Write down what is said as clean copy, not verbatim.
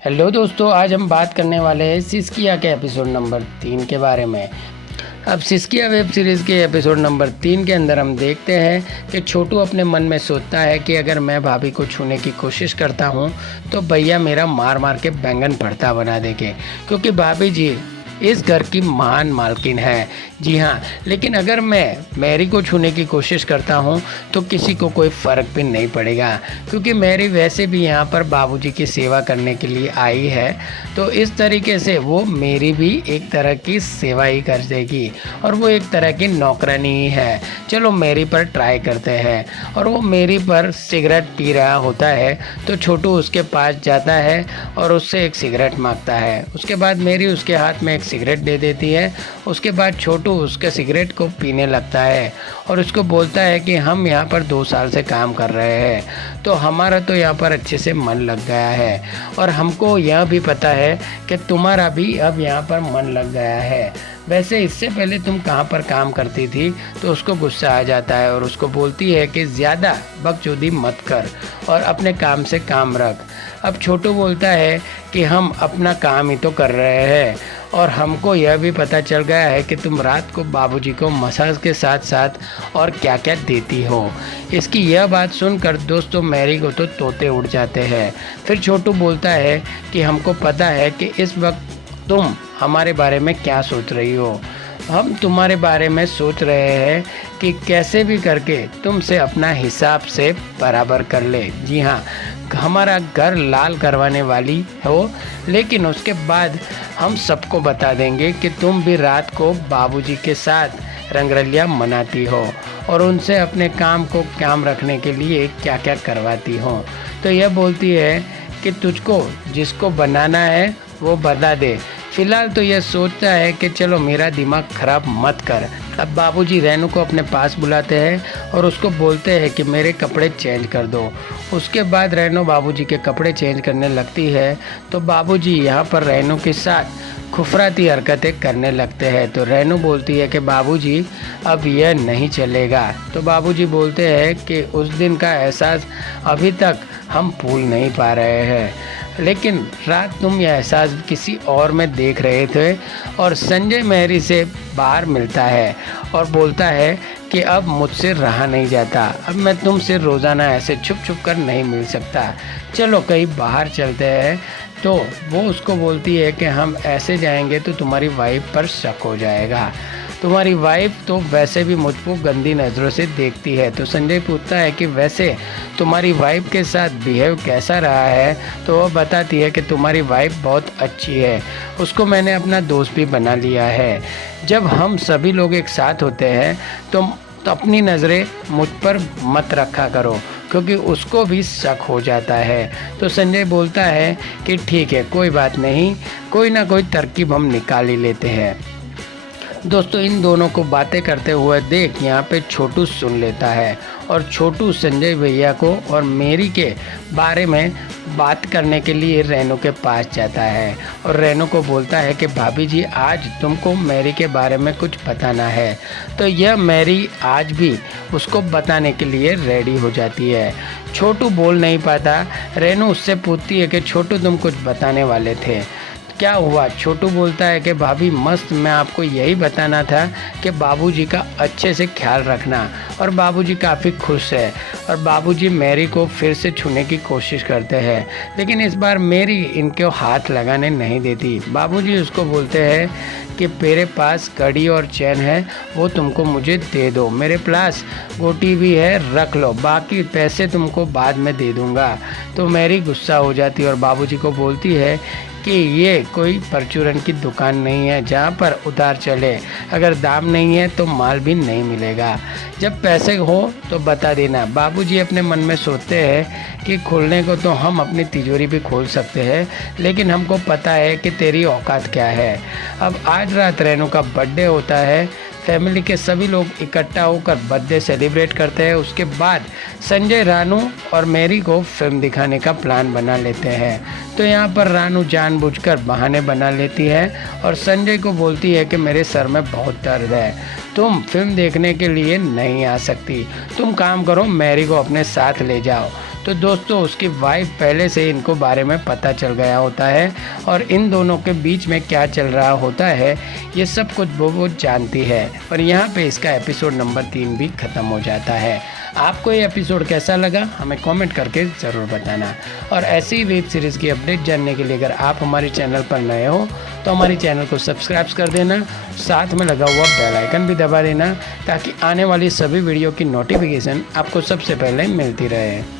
Hello दोस्तों, आज हम बात करने वाले हैं सिस्किया के एपिसोड नंबर 3 के बारे में। अब सिस्किया वेब सीरीज़ के एपिसोड नंबर 3 के अंदर हम देखते हैं कि छोटू अपने मन में सोचता है कि अगर मैं भाभी को छूने की कोशिश करता हूं तो भैया मेरा मार मार के बैंगन भरता बना देंगे, क्योंकि भाभी जी इस घर की महान मालकिन है। जी हाँ, लेकिन अगर मैं मैरी को छूने की कोशिश करता हूँ तो किसी को कोई फ़र्क भी नहीं पड़ेगा, क्योंकि मैरी वैसे भी यहाँ पर बाबूजी की सेवा करने के लिए आई है। तो इस तरीके से वो मेरी भी एक तरह की सेवा ही कर देगी और वो एक तरह की नौकरानी ही है। चलो मैरी पर ट्राई करते हैं। और वो मेरी पर सिगरेट पी रहा होता है तो छोटू उसके पास जाता है और उससे एक सिगरेट मांगता है। उसके बाद मेरी उसके हाथ में एक सिगरेट दे देती है। उसके बाद छोटू उसके सिगरेट को पीने लगता है और उसको बोलता है कि हम यहाँ पर 2 साल से काम कर रहे हैं तो हमारा तो यहाँ पर अच्छे से मन लग गया है, और हमको यह भी पता है कि तुम्हारा भी अब यहाँ पर मन लग गया है। वैसे इससे पहले तुम कहाँ पर काम करती थी? तो उसको गुस्सा आ जाता है और उसको बोलती है कि ज़्यादा बकचोदी मत कर और अपने काम से काम रख। अब छोटू बोलता है कि हम अपना काम ही तो कर रहे हैं और हमको यह भी पता चल गया है कि तुम रात को बाबूजी को मसाज के साथ साथ और क्या क्या देती हो। इसकी यह बात सुनकर दोस्तों मैरी को तो तोते उड़ जाते हैं। फिर छोटू बोलता है कि हमको पता है कि इस वक्त तुम हमारे बारे में क्या सोच रही हो। हम तुम्हारे बारे में सोच रहे हैं कि कैसे भी करके तुमसे अपना हिसाब से बराबर कर ले। जी हाँ, हमारा घर लाल करवाने वाली हो, लेकिन उसके बाद हम सबको बता देंगे कि तुम भी रात को बाबूजी के साथ रंगरलिया मनाती हो और उनसे अपने काम को काम रखने के लिए क्या क्या करवाती हो। तो यह बोलती है कि तुझको जिसको बनाना है वो बता दे। फिलहाल तो यह सोचता है कि चलो मेरा दिमाग खराब मत कर। अब बाबूजी रेनू को अपने पास बुलाते हैं और उसको बोलते हैं कि मेरे कपड़े चेंज कर दो। उसके बाद रेनू बाबूजी के कपड़े चेंज करने लगती है तो बाबूजी यहाँ पर रेनू के साथ खुफराती हरकतें करने लगते हैं। तो रेनू बोलती है कि बाबूजी अब यह नहीं चलेगा। तो बाबूजी बोलते हैं कि उस दिन का एहसास अभी तक हम भूल नहीं पा रहे हैं, लेकिन रात तुम यह एहसास किसी और में देख रहे थे। और संजय मैरी से बाहर मिलता है और बोलता है कि अब मुझसे रहा नहीं जाता, अब मैं तुमसे रोज़ाना ऐसे छुप छुप कर नहीं मिल सकता, चलो कहीं बाहर चलते हैं। तो वो उसको बोलती है कि हम ऐसे जाएंगे तो तुम्हारी वाइफ पर शक हो जाएगा, तुम्हारी वाइफ तो वैसे भी मुझको गंदी नज़रों से देखती है। तो संजय पूछता है कि वैसे तुम्हारी वाइफ के साथ बिहेव कैसा रहा है? तो वो बताती है कि तुम्हारी वाइफ बहुत अच्छी है, उसको मैंने अपना दोस्त भी बना लिया है। जब हम सभी लोग एक साथ होते हैं तो अपनी नज़रें मुझ पर मत रखा करो, क्योंकि उसको भी शक हो जाता है। तो संजय बोलता है कि ठीक है, कोई बात नहीं, कोई ना कोई तरकीब हम निकाल ही लेते हैं। दोस्तों इन दोनों को बातें करते हुए देख यहाँ पे छोटू सुन लेता है और छोटू संजय भैया को और मेरी के बारे में बात करने के लिए रेनू के पास जाता है और रेनू को बोलता है कि भाभी जी आज तुमको मैरी के बारे में कुछ बताना है। तो यह मैरी आज भी उसको बताने के लिए रेडी हो जाती है। छोटू बोल नहीं पाता। रेनू उससे पूछती है कि छोटू तुम कुछ बताने वाले थे, क्या हुआ? छोटू बोलता है कि भाभी मस्त, मैं आपको यही बताना था कि बाबूजी का अच्छे से ख्याल रखना। और बाबूजी काफ़ी खुश है और बाबूजी मैरी को फिर से छूने की कोशिश करते हैं, लेकिन इस बार मैरी इनको हाथ लगाने नहीं देती। बाबूजी उसको बोलते हैं कि मेरे पास घड़ी और चैन है, वो तुमको मुझे दे दो, मेरे पास गोटी भी है, रख लो, बाकी पैसे तुमको बाद में दे दूँगा। तो मैरी गुस्सा हो जाती है और बाबूजी को बोलती है कि ये कोई परचूरन की दुकान नहीं है जहाँ पर उधार चले, अगर दाम नहीं है तो माल भी नहीं मिलेगा, जब पैसे हो तो बता देना। बाबूजी अपने मन में सोचते हैं कि खोलने को तो हम अपनी तिजोरी भी खोल सकते हैं, लेकिन हमको पता है कि तेरी औकात क्या है। अब आज रात रेनू का बर्थडे होता है, फैमिली के सभी लोग इकट्ठा होकर बर्थडे सेलिब्रेट करते हैं। उसके बाद संजय रानू और मैरी को फिल्म दिखाने का प्लान बना लेते हैं। तो यहाँ पर रानू जानबूझकर बहाने बना लेती है और संजय को बोलती है कि मेरे सर में बहुत दर्द है, तुम फिल्म देखने के लिए नहीं आ सकती, तुम काम करो मैरी को अपने साथ ले जाओ। तो दोस्तों उसकी वाइफ पहले से इनको बारे में पता चल गया होता है और इन दोनों के बीच में क्या चल रहा होता है ये सब कुछ वो जानती है। और यहाँ पे इसका एपिसोड नंबर 3 भी ख़त्म हो जाता है। आपको ये एपिसोड कैसा लगा हमें कमेंट करके ज़रूर बताना। और ऐसी ही वेब सीरीज़ की अपडेट जानने के लिए अगर आप हमारे चैनल पर नए हो तो हमारे चैनल को सब्सक्राइब कर देना, साथ में लगा हुआ बेल आइकन भी दबा देना ताकि आने वाली सभी वीडियो की नोटिफिकेशन आपको सबसे पहले मिलती रहे।